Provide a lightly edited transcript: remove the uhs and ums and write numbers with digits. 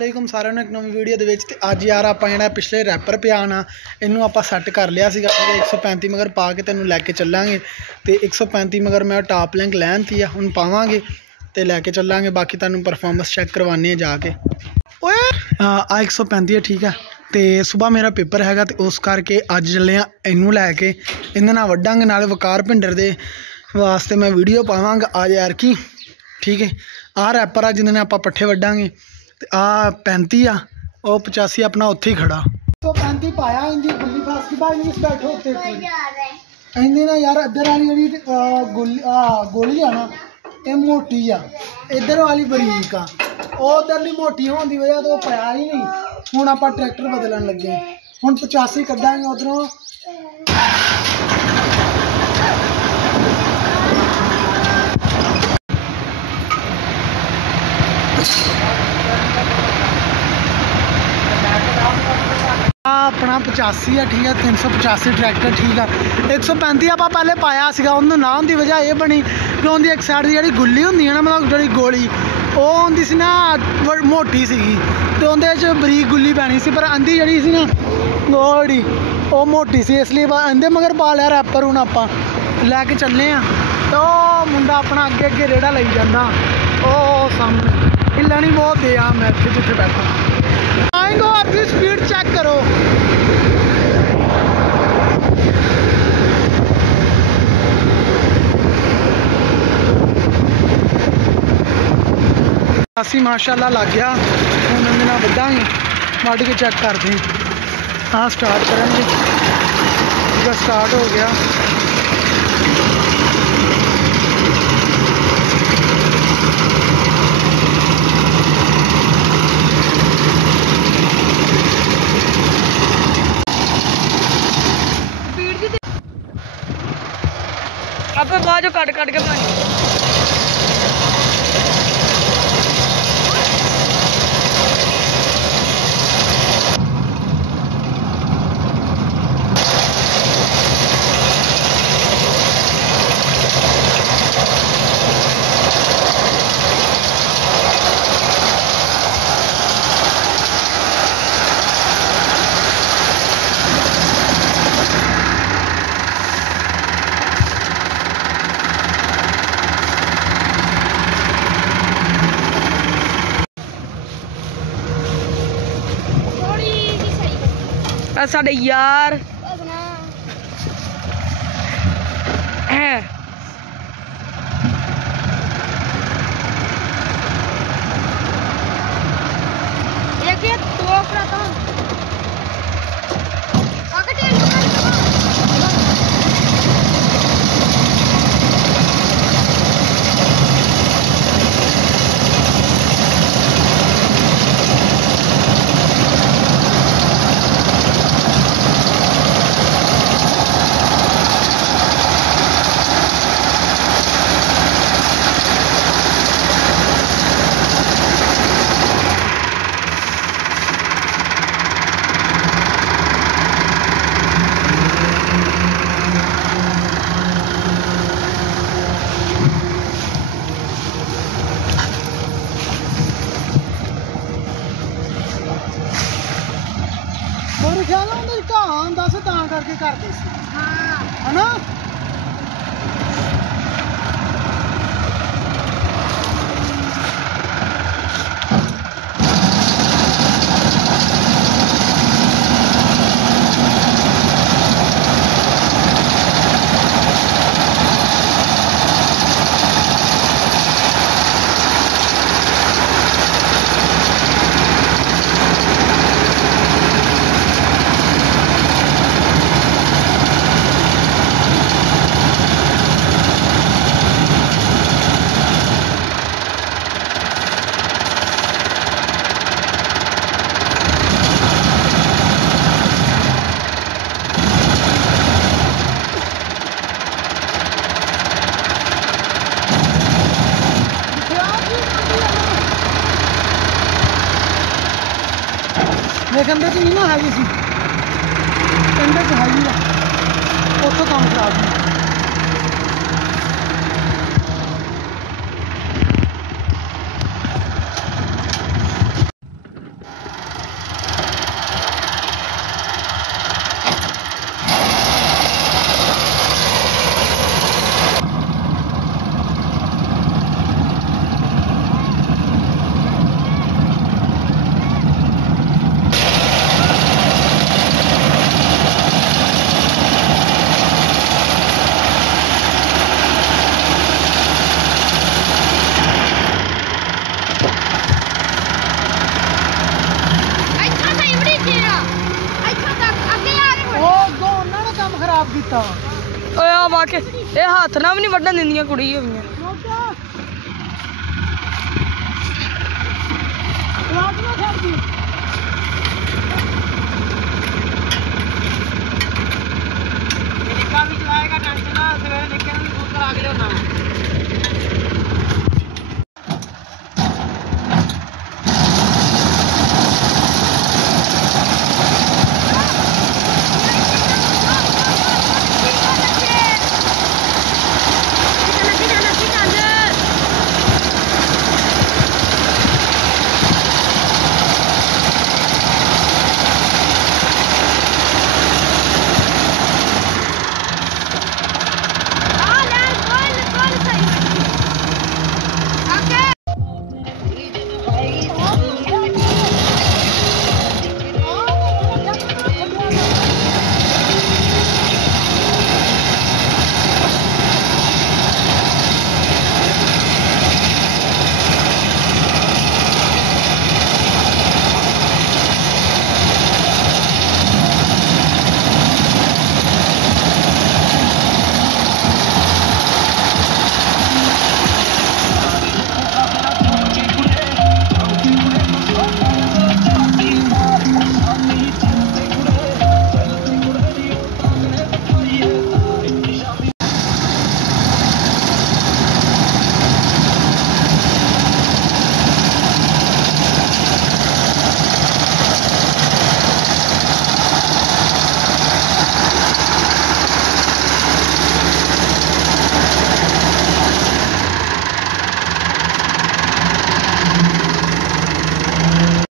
वालेकुम सारे एक नवी वीडियो के अज यार आप जो पिछले रैपर पिया ना इनू आप सैट कर लिया 135 मगर पा के तेन लैके चलांगे तो 135 मगर मैं टॉप लिंक लैन थी हम पावे तो लैके चलांगे बाकी तुम परफॉर्मेंस चैक करवाने जाके आ 135 है ठीक है। तो सुबह मेरा पेपर है तो उस करके अज चले इनू लैके इन वड्डांगे नाले वकार भिंडर दे वास्ते मैं वीडियो पावांगा आज यार की ठीक है। आ रैपर आ जिन्हें आप पट्ठे वड्डांगे आ 35 आ 85 अपना उत्थे ही खड़ा तो 35 पाया इनकी गुल्ली फस की भाई इस बैठो उत्ते इन्हें ना यार इधर वाली जी गोली आ ना ये मोटी आ इधर वाली बरीक आ उधरली मोटी होने की वजह तो पाया ही नहीं। हुण आप ट्रैक्टर बदलन लगे हुण 85 कढ़ांगे उधरों अपना 85 है ठीक है 385 ट्रैक्टर ठीक है 135 आप पहले पाया उन्होंने ना की वजह यह बनी कि उनकी एक साइड की जी गुल्ली होंगी ना मतलब जी गोली वो होंगी सी ना मोटी सी तो उन्हें बरीक गुल्ली पैनी सी पर आंधी जी सी ना गोड़ी वो मोटी सी इसलिए आंधे मगर पा लिया रैपर हूँ आप लैके चले तो मुंडा अपना अगे अगे रेड़ा लाई जाता वो सामने हिला नहीं बहुत दे मैं इतने जिथे बैठा आएंगे अपनी स्पीड चेक करो अस्सी माशाल्लाह लग गया हम इन्हें वड्डांगे वड्ड के चेक करते हैं। हाँ स्टार्ट करेंगे स्टार्ट हो गया आप बाद कट कट के बनानी साढ़े यार है मेरे ख्याल घाह दस करके करते है ना। मेरे कहते तो नहीं ना हैगी सी कहते तो हैगी आ उतो काम खराब है। ਅੱਛਾ ਓਏ ਆ ਵਾਕੇ ਇਹ ਹੱਥ ਨਾਲ ਵੀ ਨਹੀਂ ਵੱਢਣ ਦਿੰਦੀਆਂ ਕੁੜੀ ਹੋਈਆਂ